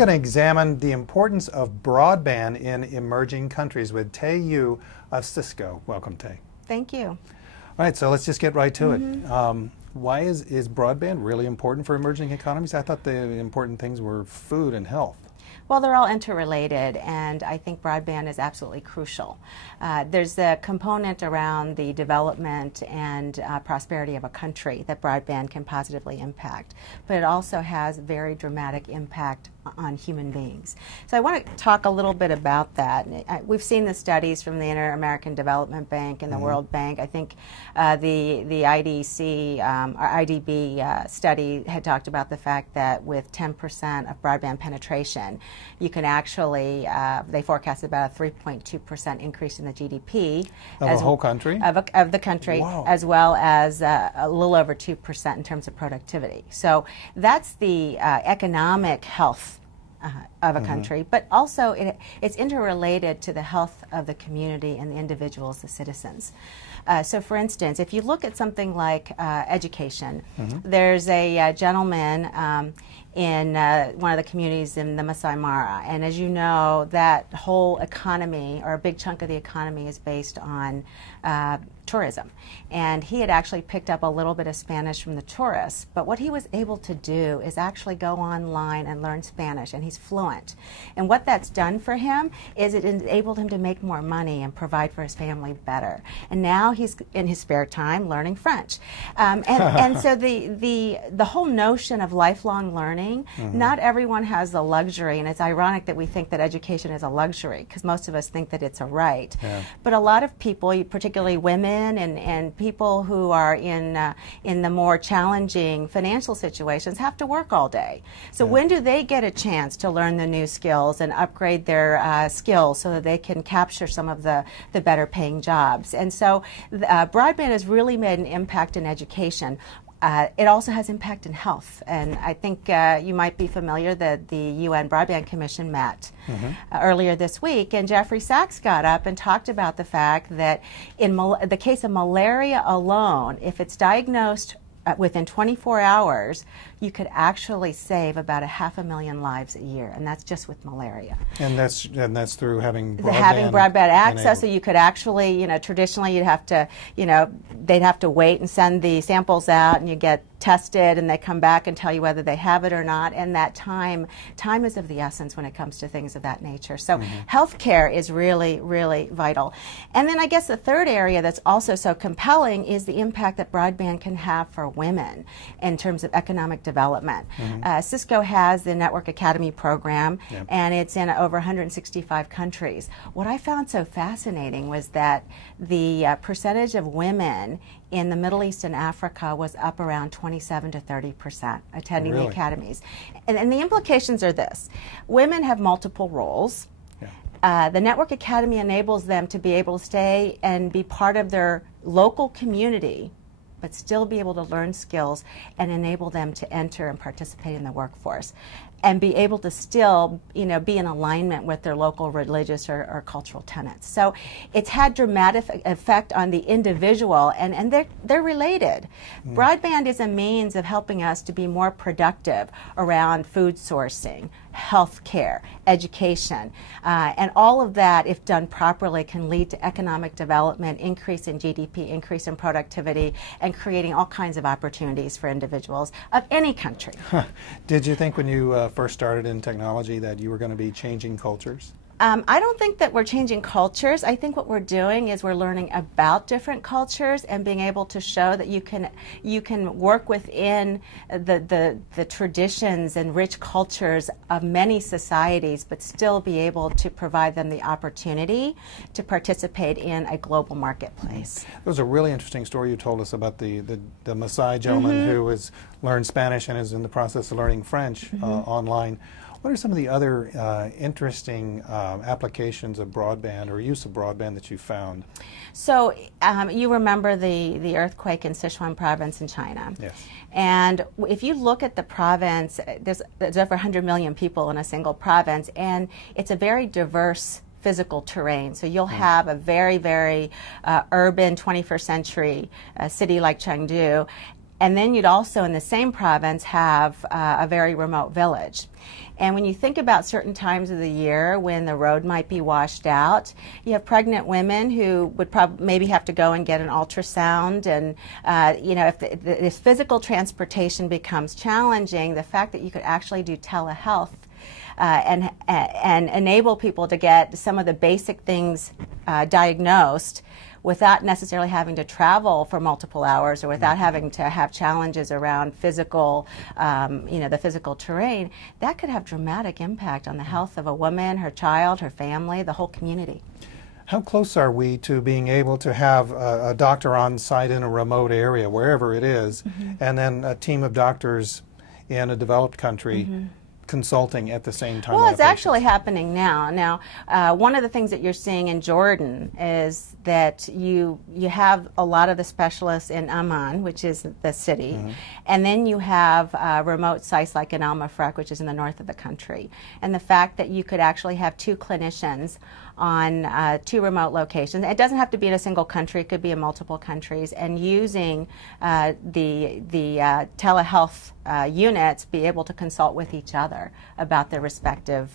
going to examine the importance of broadband in emerging countries with Tae Yoo of Cisco. Welcome, Tae. Thank you. All right, so let's just get right to it. Why is broadband really important for emerging economies? I thought the important things were food and health. Well, they're all interrelated, and I think broadband is absolutely crucial. There's a component around the development and prosperity of a country that broadband can positively impact, but it also has very dramatic impact on human beings. So I want to talk a little bit about that. We've seen the studies from the Inter-American Development Bank and the World Bank. I think the IDC or IDB study had talked about the fact that with 10% of broadband penetration, you can actually, they forecast about a 3.2% increase in the GDP. Of the whole country? Of the country, wow. As well as a little over 2% in terms of productivity. So that's the economic health of a country, but also it's interrelated to the health of the community and the individuals, the citizens. So for instance, if you look at something like education, there's a gentleman in one of the communities in the Masai Mara, and as you know, that whole economy, or a big chunk of the economy, is based on tourism. And he had actually picked up a little bit of Spanish from the tourists, but what he was able to do is actually go online and learn Spanish, and he's fluent. And what that's done for him is it enabled him to make more money and provide for his family better. And now he's in his spare time learning French. And so the whole notion of lifelong learning, not everyone has the luxury, and it's ironic that we think that education is a luxury, because most of us think that it's a right. Yeah. But a lot of people, particularly women and people who are in the more challenging financial situations, have to work all day. So when do they get a chance to learn the new skills and upgrade their skills so that they can capture some of the better paying jobs? And so broadband has really made an impact in education. It also has impact in health, and I think you might be familiar that the UN Broadband Commission met earlier this week, and Jeffrey Sachs got up and talked about the fact that in the case of malaria alone, if it's diagnosed within 24 hours, you could actually save about 500,000 lives a year, and that's just with malaria. And that's through having broadband access. So you could actually, traditionally you'd have to, they'd have to wait and send the samples out, and you get tested, and they come back and tell you whether they have it or not. And that time is of the essence when it comes to things of that nature. So healthcare is really, really vital. And then I guess the third area that's also so compelling is the impact that broadband can have for women in terms of economic development. Cisco has the Network Academy program, and it's in over 165 countries. What I found so fascinating was that the percentage of women in the Middle East and Africa was up around 27 to 30% attending the academies. And the implications are this: women have multiple roles. The Network Academy enables them to be able to stay and be part of their local community, but still be able to learn skills and enable them to enter and participate in the workforce, and be able to still, be in alignment with their local religious or cultural tenets. So it's had dramatic effect on the individual, and they're related. Broadband is a means of helping us to be more productive around food sourcing, health care, education, and all of that, if done properly, can lead to economic development, increase in GDP, increase in productivity, and creating all kinds of opportunities for individuals of any country. Did you think when you first started in technology that you were going to be changing cultures? I don't think that we're changing cultures. I think what we're doing is we're learning about different cultures and being able to show that you can work within the traditions and rich cultures of many societies, but still be able to provide them the opportunity to participate in a global marketplace. It was a really interesting story you told us about the Maasai gentleman who has learned Spanish and is in the process of learning French online. What are some of the other interesting applications of broadband or use of broadband that you found? So you remember the earthquake in Sichuan province in China. Yes. And if you look at the province, there's over 100 million people in a single province, and it's a very diverse physical terrain. So you'll have a very, very urban 21st century city like Chengdu, And then you'd also, in the same province, have a very remote village. And when you think about certain times of the year when the road might be washed out, you have pregnant women who would maybe have to go and get an ultrasound. And, if physical transportation becomes challenging, the fact that you could actually do telehealth and enable people to get some of the basic things diagnosed without necessarily having to travel for multiple hours or without having to have challenges around physical, the physical terrain, that could have dramatic impact on the health of a woman, her child, her family, the whole community. How close are we to being able to have a doctor on site in a remote area, wherever it is, and then a team of doctors in a developed country consulting at the same time? Well, it's actually happening now. Now, one of the things that you're seeing in Jordan is that you have a lot of the specialists in Amman, which is the city, and then you have remote sites like in Al-Mafraq, which is in the north of the country. And the fact that you could actually have 2 clinicians on 2 remote locations. It doesn't have to be in a single country. It could be in multiple countries. And using the telehealth units, be able to consult with each other about their respective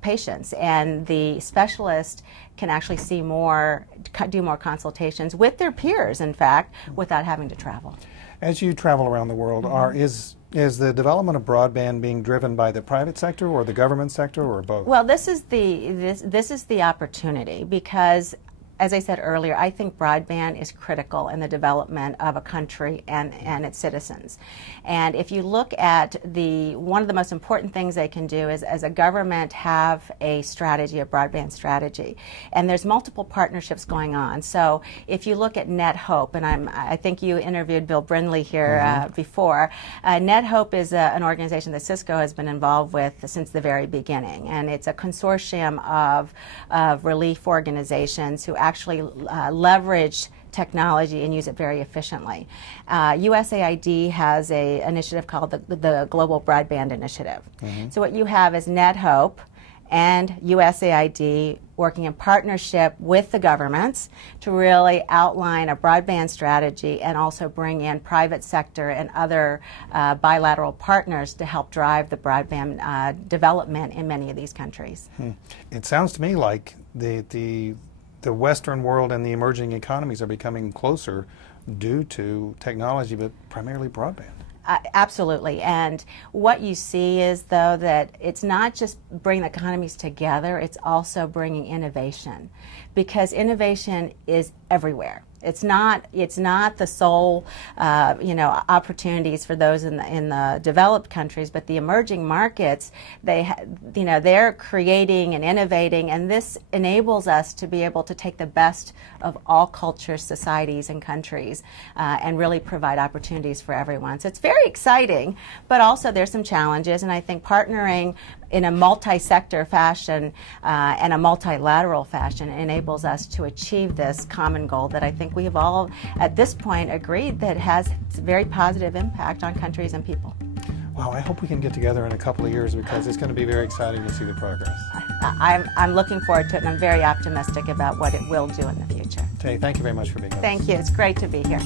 patients. And the specialist can actually see more, do more consultations with their peers, in fact, without having to travel. As you travel around the world, is the development of broadband being driven by the private sector or the government sector or both? Well, this is the opportunity because, as I said earlier, I think broadband is critical in the development of a country and its citizens. And if you look at one of the most important things they can do is, as a government, have a strategy, a broadband strategy. And there's multiple partnerships going on. So if you look at NetHope, and I think you interviewed Bill Brindley here before, NetHope is an organization that Cisco has been involved with since the very beginning. And it's a consortium of relief organizations who actually leverage technology and use it very efficiently. USAID has an initiative called the Global Broadband Initiative. So what you have is NetHope and USAID working in partnership with the governments to really outline a broadband strategy and also bring in private sector and other bilateral partners to help drive the broadband development in many of these countries. It sounds to me like the Western world and the emerging economies are becoming closer due to technology, but primarily broadband. Absolutely. And what you see is, though, that it's not just bringing the economies together, it's also bringing innovation, because innovation is everywhere. It's not the sole, opportunities for those in the developed countries, but the emerging markets. They're creating and innovating, and this enables us to be able to take the best of all cultures, societies, and countries, and really provide opportunities for everyone. So it's very exciting, but also there's some challenges, and I think partnering in a multi-sector fashion and a multilateral fashion enables us to achieve this common goal that I think we have all, at this point, agreed that has a very positive impact on countries and people. Wow, I hope we can get together in a couple of years, because it's going to be very exciting to see the progress. I'm looking forward to it, and I'm very optimistic about what it will do in the future. Tae, thank you very much for being with us. Thank you. It's great to be here.